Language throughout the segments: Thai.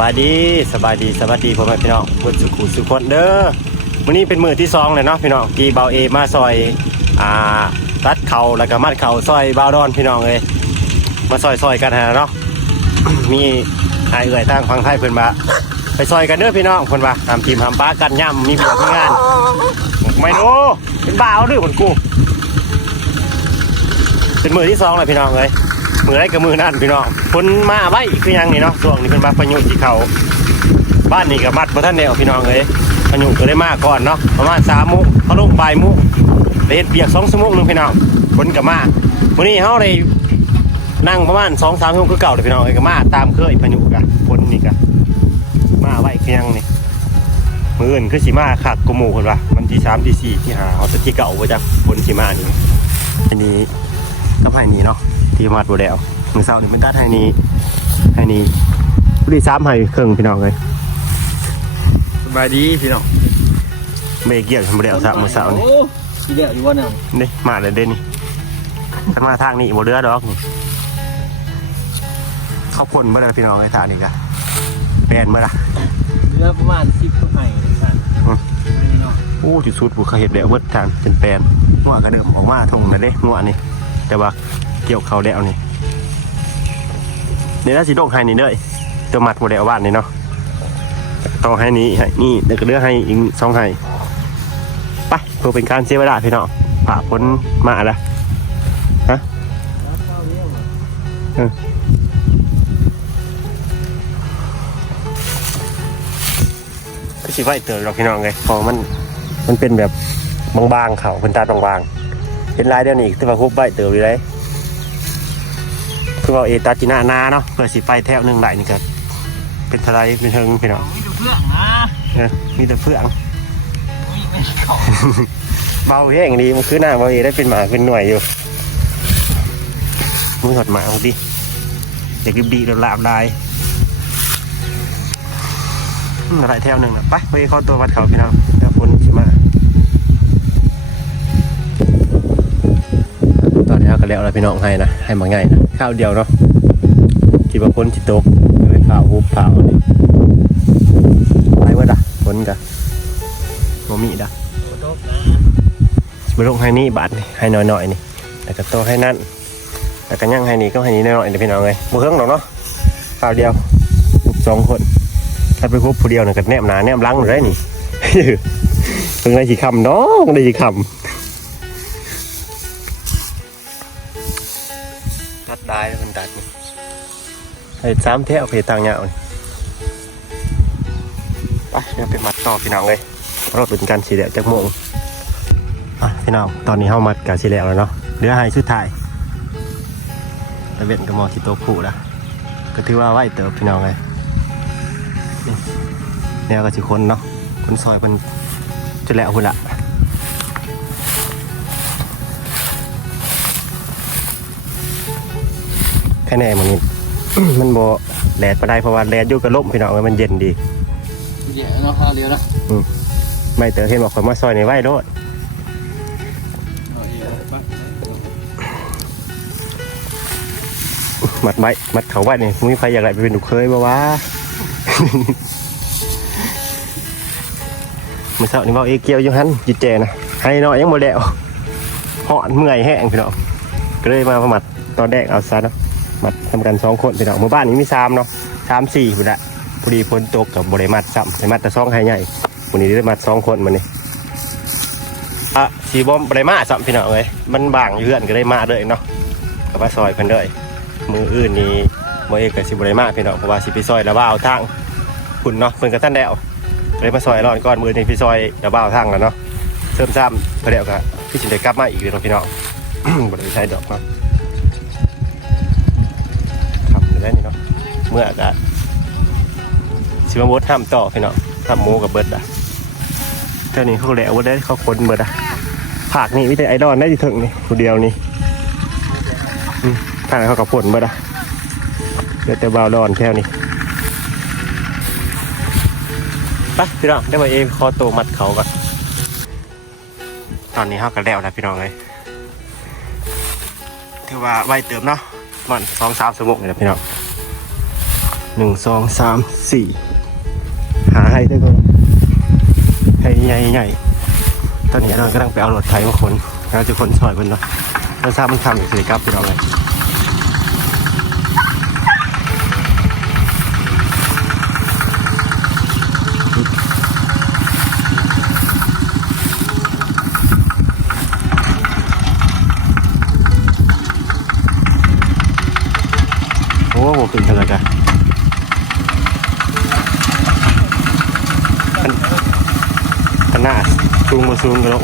บายดีสบายดีสวัสดีพ่อแม่พี่น้องบนสุขุสุขคนเด้อวันนี้เป็นมือที่สองเลยเนาะพี่น้องกีเบาเอมาซอยอ่าตัดเขาแล้วก็มัดเขาซอยบาวดอนพี่น้องเลยมาซอยซอยกันฮะเนาะมีหายเอื่อยทางฟังไทยเพิ่นมาไปซอยกันเด้อพี่น้องเพิ่นว่าทำทีมทำป้ากันย่ำมีเพื่อนมีงานไม่รู้เป็นบ้าเอาดื้อคนกูเป็นมือที่สองเลยพี่น้องเลย มือไรกับมือนั่นพี่น้องคนมาไว้คือยังนี่เนาะช่วงนี้เป็นมาพายุที่เขาบ้านนี่กับมัดพระท่านเดียวพี่น้องเลยพายุก็ได้มาก่อนเนาะประมาณสามมุเขาลงบ่ายมุได้เห็นเปียกสองชั่วโมงหนึงพี่น้องคนกับมาวันนี้เขาได้นั่งประมาณสองสามชั่วโมงคือเก่าเลยพี่น้องเลยกับมาตามเคยพายุกันคนนี่กันมาไว้คือยังนี่มืออื่นคือสีมาขักกว่าหมูคนวะมันที่สามที่สี่ที่หาเอาแตที่เก่าไว้จากคนสีมานี่อันนี้ก็ไห้นี้เนาะ ที่มาดบัวแดวมือเสานี่เป็นตัดไห้นี้ไห้นี้ผู้ดีซ้ำไห้เครื่องพี่น้องเลยสบายดีพี่น้องเมฆเกี่ยวทำบัวแดวซะมือเสานี่โอ้ทีเดียวอยู่ว่าเนี่ยนี่มาเลยเด่นนี่ถ้ามาทางนี้บัเรือดอกนี่เข้าพ่นเมื่อไรพี่น้องไอ้ทางนี้กะแปลนเมื่อไรเหลือประมาณสิบคนไห้เลยสั่นอืมพี่น้องโอ้จุดสุดบุเขาเห็ดแล้วเมื่อทางเป็นแปลนงัวกระเดิมออกมาทงนะเด้งัวนี่แต่ว่า เกี่ยวเขาแล้วนี่นี่น่าสิโดกให้นี่เลยตัวมัดบัวแดวบ้านนี่เนาะต้องให้นี้ให้นี่เดี๋ยวก็เลือกให้อีกสองให้ไปเพื่อเป็นการเสียเวลาพี่น้องผ่าพ้นมาละแล้วเข้าเรื่องเหรอก็สิไว้เตือนเราพี่น้องไงเพอมันมันเป็นแบบบางๆเขาเป็นตาบางๆเห็นลายเดียวนี้ที่ว่าคุบใบเติมอยู่เลย คือว่าเอตาจินานาเนาะเพื่อสิไฟแถวหนึ่งไหลนี่ก็เป็นทลายเป็นเทิงพี่น้องมีแต่เพื่อนนะเออมีแต่เฟื่องมีไม่เข้าเบาแห้งดีมันคือหน้าเบาเอได้เป็นหมาเป็นหน่วยอยู่มือหดหมาของดิเด็กบีๆลามลายอืมอะไรแถวหนึ่งนะไปไปเข้าตัววัดเขาพี่น้อง แล้วแล้วพี่น้องให้นะให้มาง่ายนะข้าวเดียวเนาะคิดว่าฝนสิตกเลยข้าวหุบข้าวไปเมื่อดะฝนกะโมมีดะโอ้โดกนะบลงให้นี่บาทนี่ให้น้อยๆนี่แล้วก็โตให้นั่นแล้วก็ย่งให้นี่ก็ให้นี่น้อยๆเดี๋ยวพี่น้องเลยบ่เฮิงหรอกเนาะข้าวเดียวสองคนถ้าไปคบผู้เดียวเนี่ยก็แนมหนาแนมลังเลยนี่เพิ่งได้สีคำเนาะเพิ่งได้สีคำ ดได้แล้วมันตัดนี่ให้สามแถวเพตังเงานี่ยไปเดี๋ยวไปมัดต่อพี่น้องเลยรถเป็นการสีแดงจากโมงอะพี่น้องตอนนี้เข้ามัดกาสิแล้วแล้วเนาะเหลือให้ชุดถ่ายตะเวนกับมอที่โต๊ะผู้ละก็ถือว่าไหวเติบพี่น้องเลยเนี่แนวก็สิคนเนาะคนซอยคนจะแล้วพุ่นละ แค่แน่มันนี่ มันโบแดดไปได้เพราะว่าแดดอยู่กับลมพี่น้องเอ้ยมันเย็นดีทีเดียวเนาะข้าวเดียวนะไม่เตอเห็นบอกคนมาซอยในไหวโลดเอาอีกแล้วไปมัดไว้มัดเขาไว้นี่มึงมีใครอยากไรไปเป็นลูกเคยบ่วะ มือเช้านี่บอกเอเกียวอยู่หันจิตเจนะให้น้อยยังบ่แล้วหอนเมื่อยแห้งพี่น้องก็เลยมาประมัดตอนแรกเอาซะเนาะ มัดทำกันสองคนพี่น้องหมู่บ้านนี้มีสามเนาะสามสี่พุ่นละพอดีฝนตกกับบริมัดซ้ำได้มัดแต่สองให้ใหญ่วันนี้ได้มัดสองคนมันนี่อะสีบอมบริมาซ้ำพี่น้องเลยมันบางอยู่เพื่อนก็ได้มาเลยเนาะกับว่าซอยเพิ่นเลยมืออื่นนี่โมเอกกับสิบไรมากพี่น้องเพราะว่าสิไปซอยระบ้าวทางคุณเนาะเพิ่นกับท่านแล้วเลยมาซอยรอนก่อนมือนี่ซอยระบ้าวทางแล้วเนาะเสริมซ้ำเพอเดียวก็พี่สินได้กลับมาอีกเลยเนาะพี่น้องบ่ได้ใช้ดอกเนาะ มื่อก็สิมาบดห้ามต่อพี่น้องห้ามหมูกับเบิร์ดอะเท่านี้เขาแล้วว่าได้เขาคนเบิร์ดอะผากนี่วิทยไอดอลได้ที่ถึงนี่คนเดียวนี่ทางเขากับฝนมาดะเดี๋ยวแต่บาวดอนแค่นี้ไปพี่น้องได้มาเองคอโตมัดเขาก่อนตอนนี้เขากันแล้วนะพี่น้องเลยถือว่าไวเติมเนาะมันสองสามสมงเลยนะพี่น้อง หนึ่งสองสามสี่หาให้ด้ก็ให้ใหญ่ใหญ่ตอนนี้เรากำลังไปเอารถไถมาขนเราจะขนซอยเพิ่นเนาะเราทราบมันทำอยู่สิครับพี่น้องเลยโอ้โหขึ้นเท่าไหร่กันข นาดซูงมาซูงกันแล้ว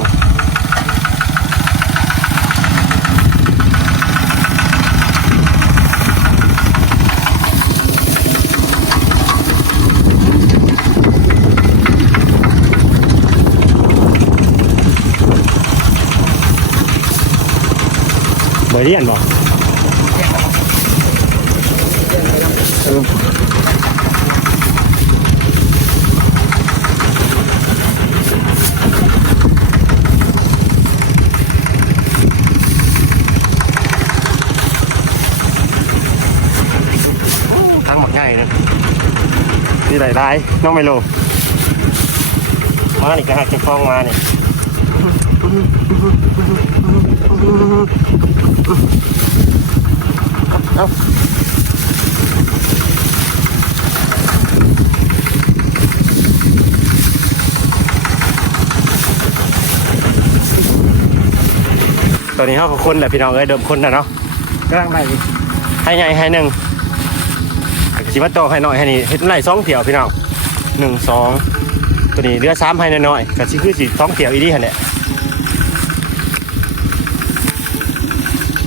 เบอร์เรียนบอกเออ ทั้งหมดง่ายนะนี่หลายได้น้องไมโลมานี่ก็หักจะฟองมานี่เอาตอนนี้เขาก็คนแหละพี่น้องเอ้ยเดิมคนนะเนาะกำลังไล่ให้ใหญ่ให้หนึ่ง สิมาโตให้หน่อยให้นี่เฮ็ดไล่สองเถียวพี่น้องหนึ่งสองตัวนี้เรือสามให้น้อยๆกับสิคือสิสองเถียวอีดีหันเนี่ย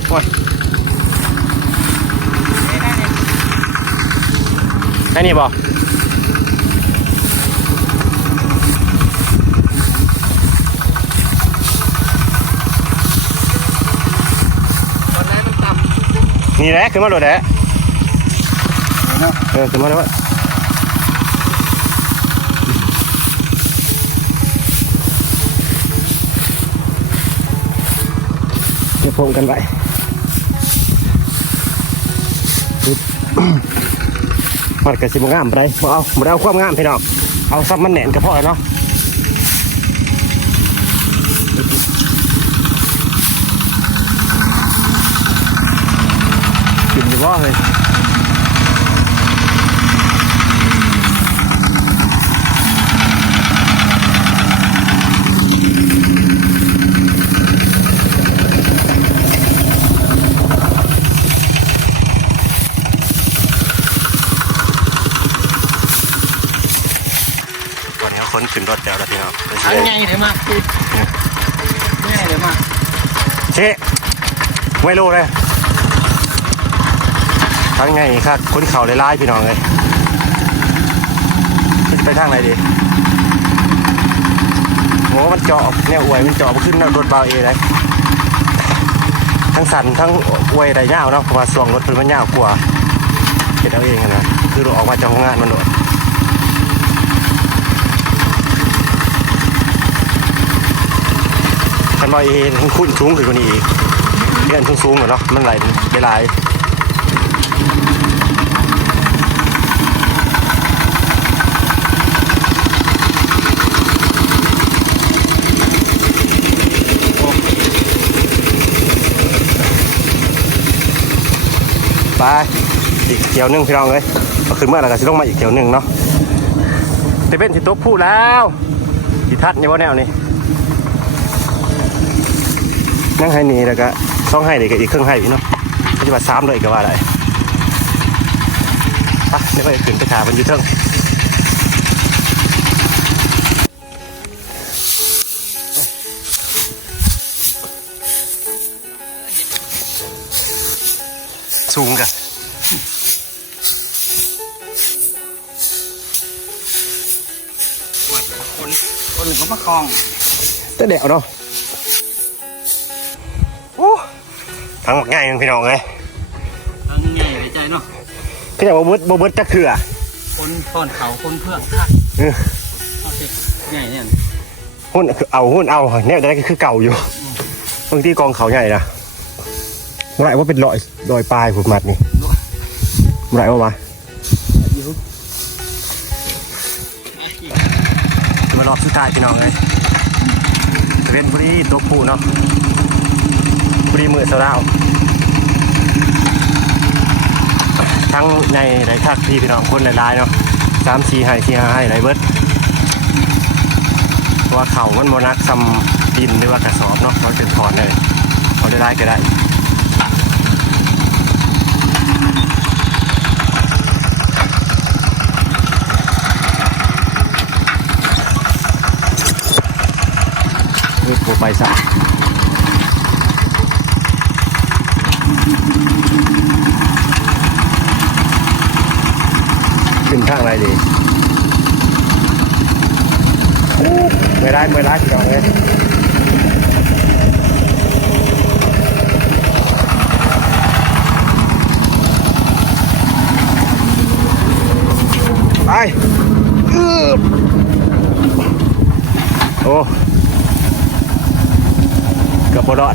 โอ้ยให้นี่บอกนี่แหละขึ้นมาโดดแหละ เออขึ้นมาแล้วจะพงกันไว้มันกระสิบงามไปไหนบ่เอาบ่ได้เอาความงามพี่น้องเอาซ้ำมันแหนนก็พอแล้วเนาะกินอยู่บ่เลย ขึ้นรถแล้วนะพี่น้องไปทั้เสีงยไงเลยมากง่ายเลยมากเช่ไม่รู้เลยทั้งไงครับคนเข่าเลยไล่พี่น้องเลยจะไปทางไหนดีโอ้มันเจาะเนี่ยอวยมันเจาะขึ้นรถเบาเอเลยทั้งสันทั้งอวยได้ยาวเนาะเพราะว่าส่วงรถเพิ่นมันยาวกว่าเห็นเอาเองอะนะคือเราออกมาจากโรงงานมันโดด คันบาเอทั้งคุ้นสูงขึ้นกว่านี้อีกเรื่องสูงๆอเนาะมันไหลไปหลายไปอีกเที่ยวหนึงพี่น้องเลยก็คือเมื่อไหร่ก็จะต้องมาอีกเที่ยวหนึงเนาะไปเป็นที่โต๊ะผู้แล้วที่ทัดเนี่ยว่าแนวนี้ นั่งให้นี่แล้วก็สองให้นี่ก็อีกครึ่งให้พี่เนาะก็จะมาสามเลยก็ว่าได้ไปเดี๋ยวไปขึ้นไปถามมันอยู่เทิงสูงกันคนคนหนึ่งเขามาคลองแต่เดี๋ยวเนาะ ทั้งหมดง่ายยังพี่น้องเลยทั้งไงในใจเนาะก็จะบ่เบิดบ่เบิดจักเถื่อคนต้อนเขาคนเพื่อนคักเออเอาสิไงเนี่ยหุ้นคือเอาหุ้นเอาเนี่ยแต่ก็คือเก่าอยู่บางที่กองเขาใหญ่นะเมื่อไหร่ว่าเป็นรอยรอยปลายผูกมัดนี่เมื่อไหร่ว่ามายี่อยู่มารอบสุดท้ายพี่น้องเลยเว้นพอดีตัวผู้เนาะ พอดีมือสาดาวทั้งในหลายทักที่พี่น้องคนหลายๆเนาะสามสี่ให้สี่ห้าให้หลายเบิราะว่าเข่ามันโมนักซำดินหรือว่ากระสอบเนาะเราเป็นถอนเลยเอาได้ได้ก็ได้ดโผไปสะ ข้างอะไรดีไม่ได้ไม่ได้พี่องเลยไปอื้อโอ้กับบรอด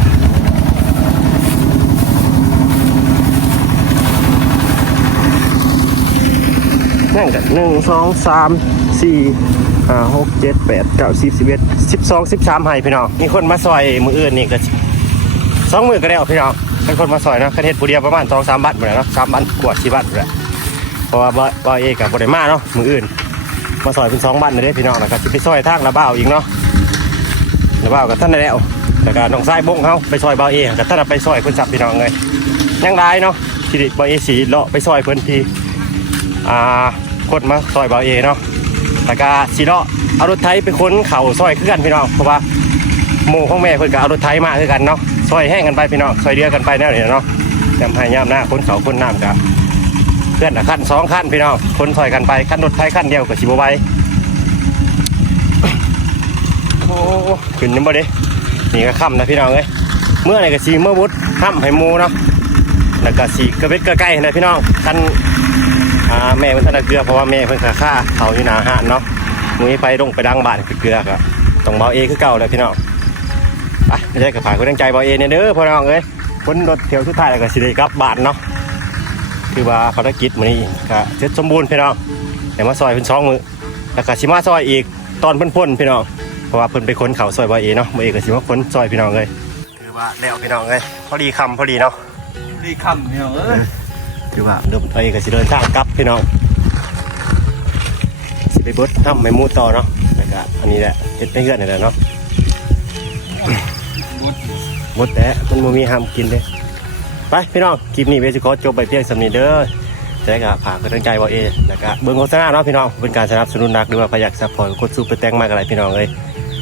นั่งกันหนึ่งสองสามสี่ห้าหกเจ็ดแปดเก้าสิบสิบเอ็ดสิบสองสิบสามให้พี่น้องมีคนมาซอยมืออื่นนี่ก็สองมือก็ได้เอาพี่น้องเป็นคนมาซอยนะกันเทศผู้เดียวประมาณสองสามบัตรหมดแล้วเนาะสามบัตรกวดสี่บัตรหมดแล้วเพราะว่าบ่บ่เอกกับบริมาเนาะมืออื่น มาซอยเป็นสองบัตรเลยเด้พี่น้องนะครับไปซอยทางระบ้าอีกเนาะระบ้ากับท่านได้แล้วแล้วก็น้องชายบงเขาไปซอยเบาเอกับท่านไปซอยเพิ่นสับพี่น้องเลยยังได้เนาะที่เบาเอสีเลาะไปซอยเพิ่นที อ่าคนมาซอยเบาเอเนาะแล้วก็สีเลาะเอารถไถไปค้นเข่าซอยคือกันพี่น้องเพราะว่าหมู่ของแม่เพิ่นก็เอารถไถมาคือกันเนาะซอยแห้งกันไปพี่น้องซอยเดือกันไปแน่เลยเนาะจำให้ย่ามหน้าค้นเขาค้นน้ำกับเพื่อนละขั้นสองขั้นพี่น้องคนซอยกันไปขั้นรถไถขั้นเดียวกับสิบไหวโอ้ขึ้นยังบ่เด้นี่ก็ค่ำนะพี่น้องเอ้ยเมื่อไหร่ก็สีเมื่อวุฒค่ำให้มูเนาะแล้วก็สีกระเบ็ดกระไก่นะพี่น้องกัน อ่าแม่เพิ่นทนได้เกลือเพราะว่าแม่เพิ่นขาค่าเขาอยู่หนาหานเนาะมือไปลงไปดังบ้านคือเกลือก็ต้องเบาเอคือเก่าเลยพี่น้องไปไม่ใช่กับฝากคนตั้งใจเบาเอเนี่ยเด้อพี่น้องเอ้ยคนรถเที่ยวสุดท้ายแล้วก็สิได้กลับบ้านเนาะคือว่าภารกิจมื้อนี้ก็เสร็จสมบูรณ์พี่น้องแต่มาซอยเพิ่นสองมือแล้วก็สิมาซอยอีกตอนเพิ่นพ่นพี่น้องเพราะว่าเพิ่นไปค้นเขาซอยเบอยเอเนาะเบอยเอก็สิว่าค้นซอยพี่น้องเลยคือว่าแล้วพี่น้องเลยพอดีคำพอดีเนาะรีคำเนี่ยเอ้ย คือว่าเดิมบอยเอก็สิเดินทางกลับพี่น้องสิไปเบดทำไม่มูต่อเนาะแล้วก็อันนี้แหละเฮ็ดไปเฮือนนี่แหละเนาะบดหมดแต่มันมีห้ามกินเด้ไปพี่น้องคลิปนี้เวสิขอจบไปเพียงสำนีเด้อแต่ก็ฝากกำลังใจบอยเอแล้วก็เบิ่งโฆษณาเนาะพี่น้องเป็นการสนับสนุนนักหรือว่าประหยัดซัพพอร์ตกดสู้ไปแตงมากอะไรพี่น้องเลย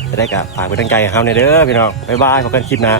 จะได้ก็ฝากกำลังใจเฮาในเด้อพี่น้องบ๊ายบายพบกันคลิปหน้า